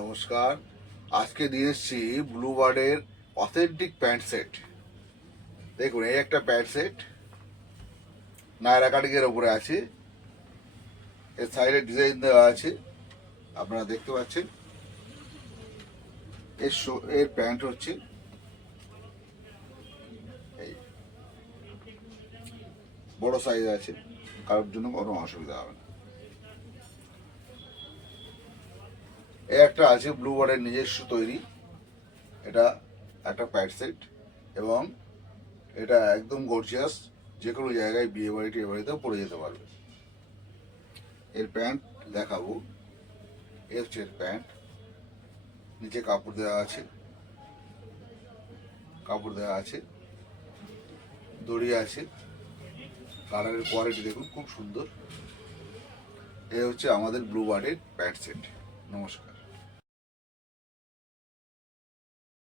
নমস্কার। আজকে নিয়ে এসেছি ব্লু বার্ডের অথেন্টিক প্যান্ট সেট। দেখুন, এই একটা প্যান্ট সেট নায়রা কাটিংয়ের ওপরে আছে। এর সাইডে ডিজাইন দেওয়া আছে, আপনারা দেখতে পাচ্ছেন। এর প্যান্ট হচ্ছে এই বড় সাইজ আছে, কারোর জন্য কোনো অসুবিধা হবে না। এই একটা আছে ব্লু বার্ডের নিজস্ব তৈরি, এটা একটা প্যান্ট সেট এবং এটা একদম গর্জিয়াস, যে কোনো জায়গায় বিয়ে বাড়ি টিয়ে বাড়িতেও পরে যেতে পারবে। এর প্যান্ট দেখাবো। এ হচ্ছে এর প্যান্ট, নিচে কাপড় দেওয়া আছে, দড়ি আছে, কালারের কোয়ালিটি দেখুন খুব সুন্দর। এ হচ্ছে আমাদের ব্লু বার্ডের প্যান্ট সেট। নমস্কার।